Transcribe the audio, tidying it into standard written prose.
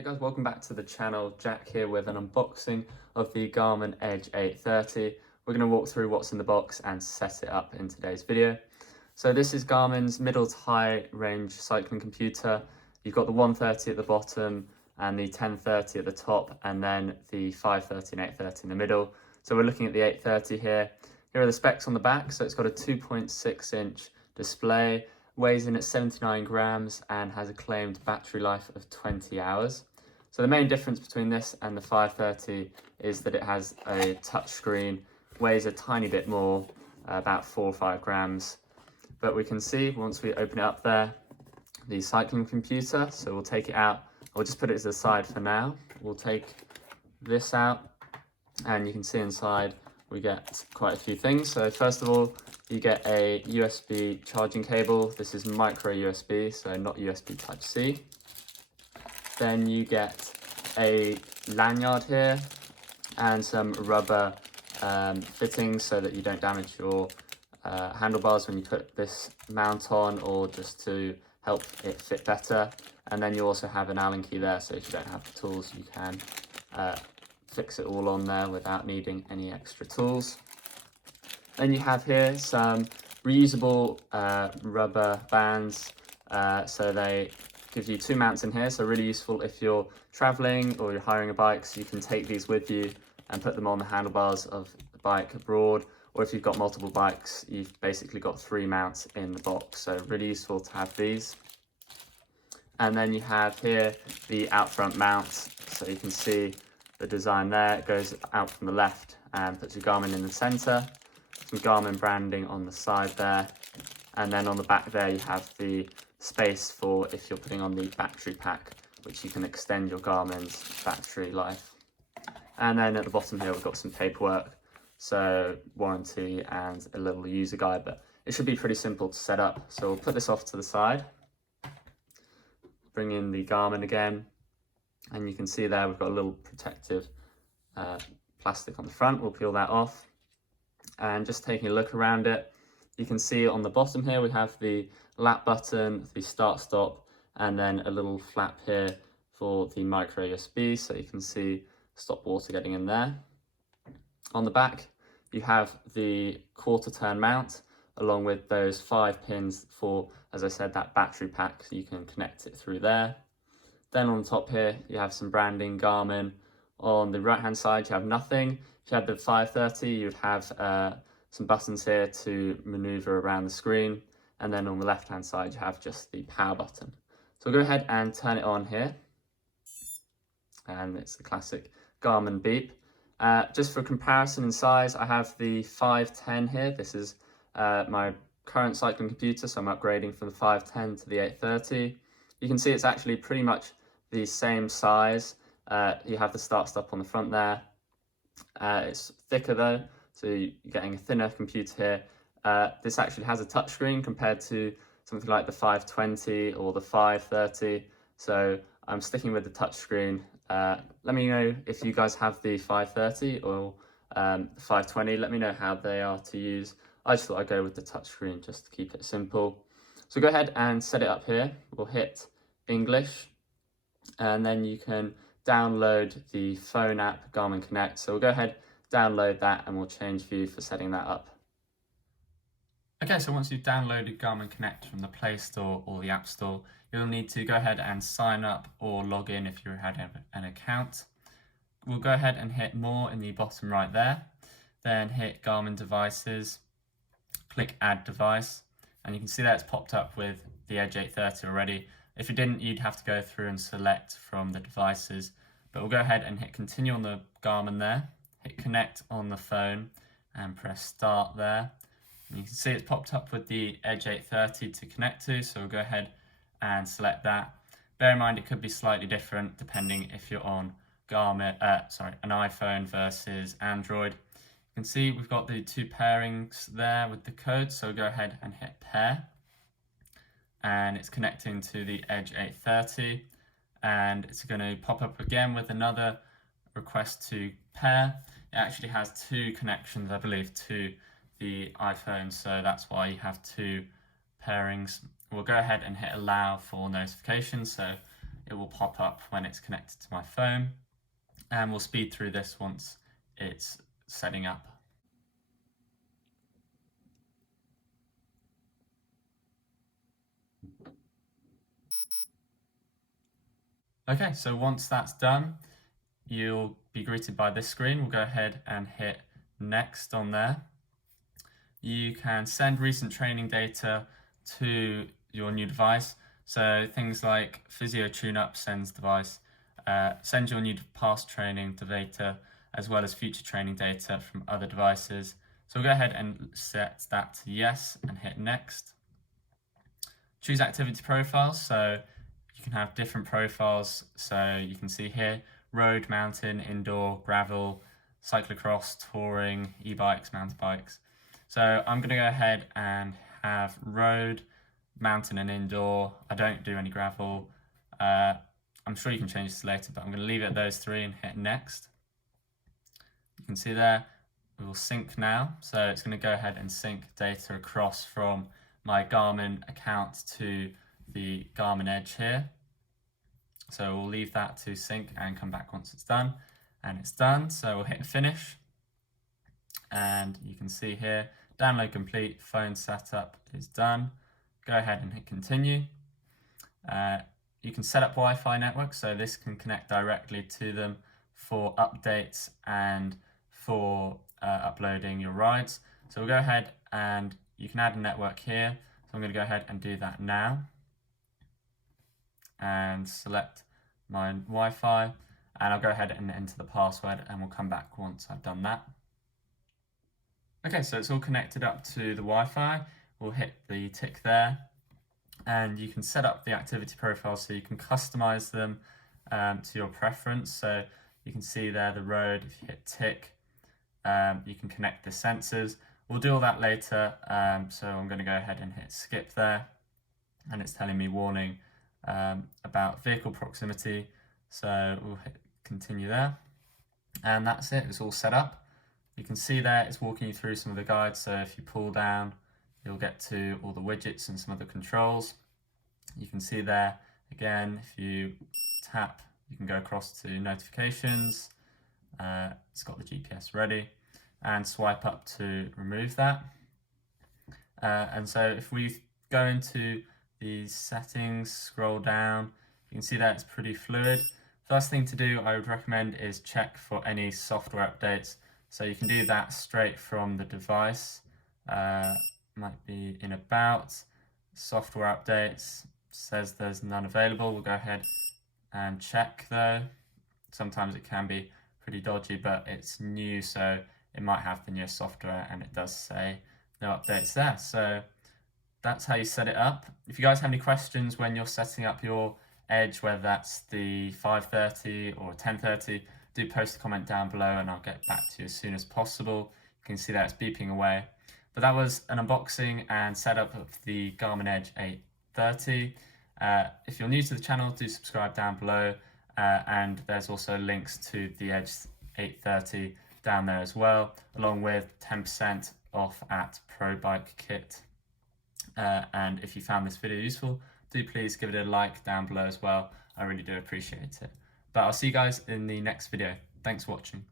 Hey guys, welcome back to the channel. Jack here with an unboxing of the Garmin Edge 830. We're going to walk through what's in the box and set it up in today's video. So this is Garmin's middle to high range cycling computer. You've got the 130 at the bottom and the 1030 at the top, and then the 530 and 830 in the middle. So we're looking at the 830 here. Here are the specs on the back. So it's got a 2.6 inch display, weighs in at 79 grams and has a claimed battery life of 20 hours. So the main difference between this and the 530 is that it has a touch screen, weighs a tiny bit more, about 4 or 5 grams. But we can see once we open it up there, the cycling computer. So we'll take it out. I'll just put it to the side for now. We'll take this out and you can see inside we get quite a few things. So first of all, you get a USB charging cable. This is micro USB, so not USB Type-C. Then you get a lanyard here and some rubber fittings so that you don't damage your handlebars when you put this mount on, or just to help it fit better. And then you also have an Allen key there, so if you don't have the tools, you can fix it all on there without needing any extra tools. Then you have here some reusable rubber bands, so they give you 2 mounts in here, so really useful if you're traveling or you're hiring a bike, so you can take these with you and put them on the handlebars of the bike abroad. Or if you've got multiple bikes, you've basically got 3 mounts in the box, so really useful to have these. And then you have here the out front mount, so you can see the design there. It goes out from the left and puts your Garmin in the center, some Garmin branding on the side there, and then on the back there you have the space for if you're putting on the battery pack, which you can extend your Garmin's battery life. And then at the bottom here we've got some paperwork, so warranty and a little user guide, but it should be pretty simple to set up. So we'll put this off to the side, bring in the Garmin again, and you can see there we've got a little protective plastic on the front. We'll peel that off, and just taking a look around it, you can see on the bottom here we have the lap button, the start stop, and then a little flap here for the micro USB, so you can see stop water getting in there. On the back you have the quarter turn mount along with those 5 pins for, as I said, that battery pack, so you can connect it through there. Then on the top here you have some branding Garmin. On the right hand side you have nothing. If you had the 530 you would have some buttons here to maneuver around the screen, and then on the left hand side you have just the power button. So we'll go ahead and turn it on here, and it's the classic Garmin beep. Just for comparison in size, I have the 510 here. This is my current cycling computer, so I'm upgrading from the 510 to the 830. You can see it's actually pretty much the same size. You have the start stop on the front there. It's thicker though, so you're getting a thinner computer here. This actually has a touchscreen compared to something like the 520 or the 530, so I'm sticking with the touchscreen. Let me know if you guys have the 530 or the 520. Let me know how they are to use. I just thought I'd go with the touchscreen just to keep it simple. So go ahead and set it up here. We'll hit English, and then you can download the phone app Garmin Connect. So we'll go ahead, download that, and we'll change view for setting that up. Okay, so once you've downloaded Garmin Connect from the Play Store or the App Store, you'll need to go ahead and sign up or log in if you had an account. We'll go ahead and hit More in the bottom right there, then hit Garmin Devices, click Add Device, and you can see that it's popped up with the Edge 830 already. If you didn't, you'd have to go through and select from the devices, but we'll go ahead and hit Continue on the Garmin there, hit Connect on the phone, and press Start there. And you can see it's popped up with the Edge 830 to connect to, so we'll go ahead and select that. Bear in mind it could be slightly different depending if you're on an iPhone versus Android. You can see we've got the 2 pairings there with the code, so we'll go ahead and hit Pair. And it's connecting to the Edge 830, and it's going to pop up again with another request to pair. It actually has 2 connections, I believe, to the iPhone, so that's why you have 2 pairings. We'll go ahead and hit allow for notifications, so it will pop up when it's connected to my phone, and we'll speed through this once it's setting up. Okay, so once that's done, you'll be greeted by this screen. We'll go ahead and hit next on there. You can send recent training data to your new device. So things like Physio TuneUp sends sends your new past training data as well as future training data from other devices. So we'll go ahead and set that to yes and hit next. Choose activity profiles. So you can have different profiles. So you can see here, road, mountain, indoor, gravel, cyclocross, touring, e-bikes, mountain bikes. So I'm going to go ahead and have road, mountain and indoor. I don't do any gravel. I'm sure you can change this later, but I'm going to leave it at those three and hit next. You can see there, we will sync now. So it's going to go ahead and sync data across from my Garmin account to the Garmin Edge here. So we'll leave that to sync and come back once it's done. And it's done, so we'll hit finish. And you can see here, download complete, phone setup is done. Go ahead and hit continue. You can set up Wi-Fi network, so this can connect directly to them for updates and for uploading your rides. So we'll go ahead and you can add a network here. So I'm going to go ahead and do that now. And select my Wi-Fi, and I'll go ahead and enter the password, and we'll come back once I've done that. Okay, so it's all connected up to the Wi-Fi. We'll hit the tick there, and you can set up the activity profile so you can customize them to your preference. So you can see there the road, if you hit tick, you can connect the sensors. We'll do all that later, so I'm going to go ahead and hit skip there, and it's telling me warning about vehicle proximity, so we'll hit continue there, and that's it. It's all set up. You can see there it's walking you through some of the guides, so if you pull down you'll get to all the widgets and some of the controls. You can see there again, if you tap you can go across to notifications. It's got the GPS ready, and swipe up to remove that. And so if we go into these settings, scroll down, you can see that it's pretty fluid. First thing to do I would recommend is check for any software updates. So you can do that straight from the device. Might be in about, software updates, says there's none available. We'll go ahead and check though. Sometimes it can be pretty dodgy, but it's new, so it might have the newest software, and it does say no updates there. So that's how you set it up. If you guys have any questions when you're setting up your Edge, whether that's the 530 or 1030, do post a comment down below and I'll get back to you as soon as possible. You can see that it's beeping away. But that was an unboxing and setup of the Garmin Edge 830. If you're new to the channel, do subscribe down below, and there's also links to the Edge 830 down there as well, along with 10% off at Pro Bike Kit. And if you found this video useful, do please give it a like down below as well. I really do appreciate it. But I'll see you guys in the next video. Thanks for watching.